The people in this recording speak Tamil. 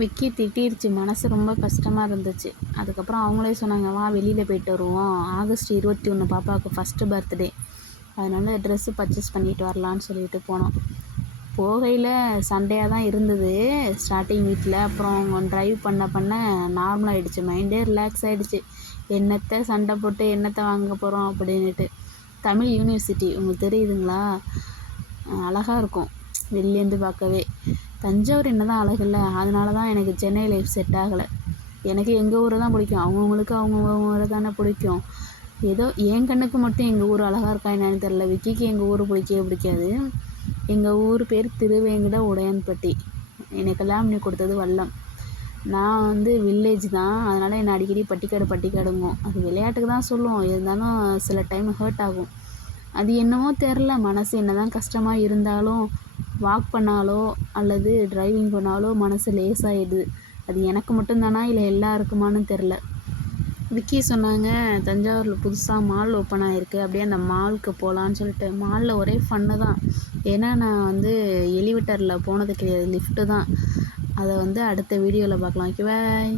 விக்கி திட்டிருச்சு. மனசு ரொம்ப கஷ்டமாக இருந்துச்சு. அதுக்கப்புறம் அவங்களே சொன்னாங்க, வா வெளியில் போயிட்டு வருவோம், ஆகஸ்ட் 21 பாப்பாவுக்கு ஃபஸ்ட்டு பர்த்டே, அதனால் ட்ரெஸ்ஸு பர்ச்சேஸ் பண்ணிட்டு வரலான்னு சொல்லிட்டு போனோம். போகையில் சண்டையாக தான் இருந்தது ஸ்டார்டிங் வீட்டில். அப்புறம் அவங்க ட்ரைவ் பண்ண நார்மலாகிடுச்சு, மைண்டே ரிலாக்ஸ் ஆகிடுச்சு. என்னத்தை சண்டை போட்டு என்னத்தை வாங்க போகிறோம் அப்படின்ட்டு. தமிழ் யூனிவர்சிட்டி உங்களுக்கு தெரியுதுங்களா? அழகாக இருக்கும் வெளிலேருந்து பார்க்கவே. தஞ்சாவூர் என்ன தான் அழகு இல்லை, அதனால தான் எனக்கு சென்னை லைஃப் செட் ஆகலை. எனக்கு எங்கள் ஊரை தான் பிடிக்கும், அவங்கவுங்களுக்கு அவங்கவுங்க ஊரை தானே பிடிக்கும். ஏதோ என் கண்ணுக்கு மட்டும் எங்கள் ஊர் அழகாக இருக்கா என்னன்னு தெரில. விக்கிக்கு எங்கள் ஊர் பிடிக்கவே பிடிக்காது. எங்கள் ஊர் பேர் திருவேங்கட உடையான்பட்டி. எனக்கு கல்யாணம் பண்ணி கொடுத்தது வல்லம். நான் வந்து வில்லேஜ் தான், அதனால் என்னை அடிக்கடி பட்டிக்காடுங்கும். அது விளையாட்டுக்கு தான் சொல்லுவோம், இருந்தாலும் சில டைம் ஹர்ட் ஆகும். அது என்னமோ தெரில, மனசு என்ன தான் கஷ்டமாக இருந்தாலும் வாக் பண்ணாலோ அல்லது டிரைவிங் பண்ணாலோ மனசு லேசாகிடுது. அது எனக்கு மட்டும்தானா இல்லை எல்லாருக்குமான்னு தெரில. விக்கி சொன்னாங்க, தஞ்சாவூரில் புதுசாக மால் ஓப்பன் ஆகிருக்கு, அப்படியே அந்த மாலுக்கு போகலான்னு சொல்லிட்டு. மாலில் ஒரே ஃபன்னு தான். ஏன்னா நான் வந்து எலிவேட்டரில் போனது கிடையாது, லிஃப்ட்டு தான். அதை வந்து அடுத்த வீடியோவில் பார்க்கலாம். ஓகே, பாய்.